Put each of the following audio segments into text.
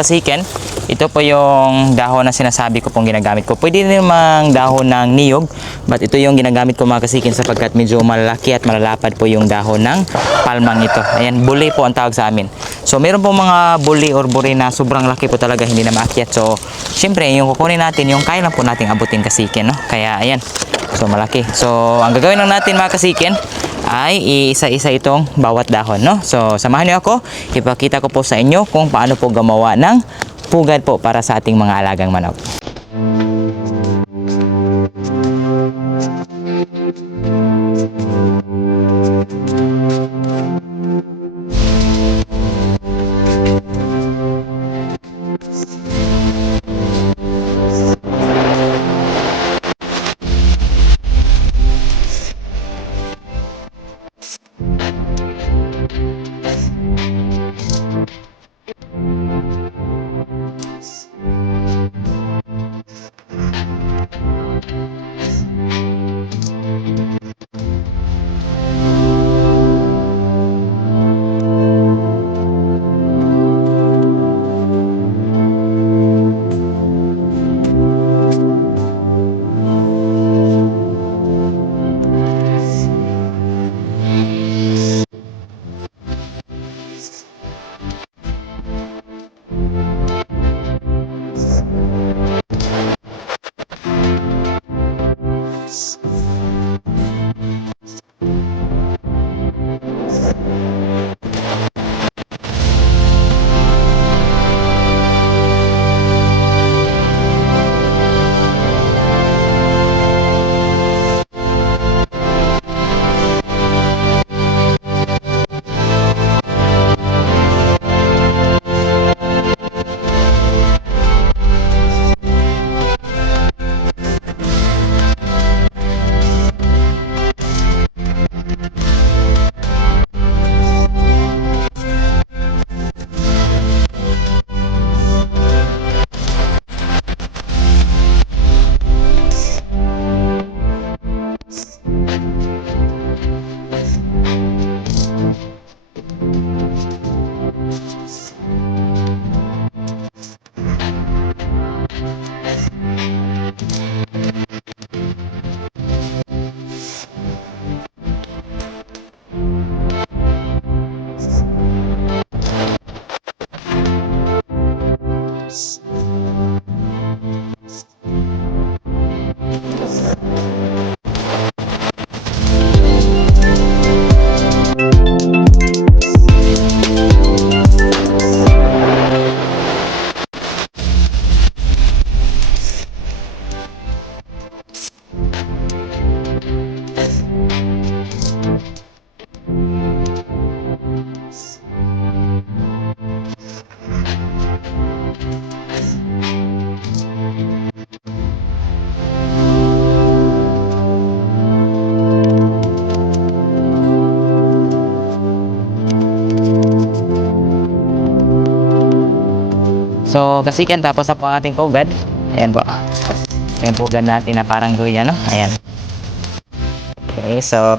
kasiken, ito po yung dahon na sinasabi ko pong ginagamit ko. Pwede rin mang dahon ng niyog, but ito yung ginagamit ko mga kasiken sapagkat medyo malalaki at malalapad po yung dahon ng palmang ito. Ayan, buli po ang tawag sa amin. So meron po mga buli or buri na sobrang laki po talaga, hindi na maakyat. So syempre yung kukunin natin yung kaya lang po nating abutin kasiken, no? Kaya ayan, so malaki. So ang gagawin lang natin mga kasiken ay iisa-isa itong bawat dahon, no? So samahan niyo ako, ipakita ko po sa inyo kung paano po gumawa ng pugad po para sa ating mga alagang manok. So kasiken, tapos na po ang ating pugad. Ayan po. Ayan pugad natin na parang guya, no? Ayan. Okay, so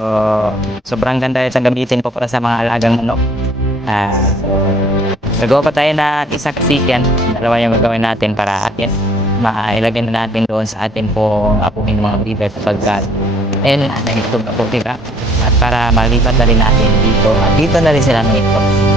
sobrang ganda itong gamitin po para sa mga alagang manok. Gagawa pa tayo na isa kasiken. Dalawa yung gagawin natin para atin mailagay na natin doon sa atin po apuhin ng mga breeder sapagkat ayun, nag-itlog na po, diba? At para malipat na rin natin dito. At dito na rin sila nag-itlog.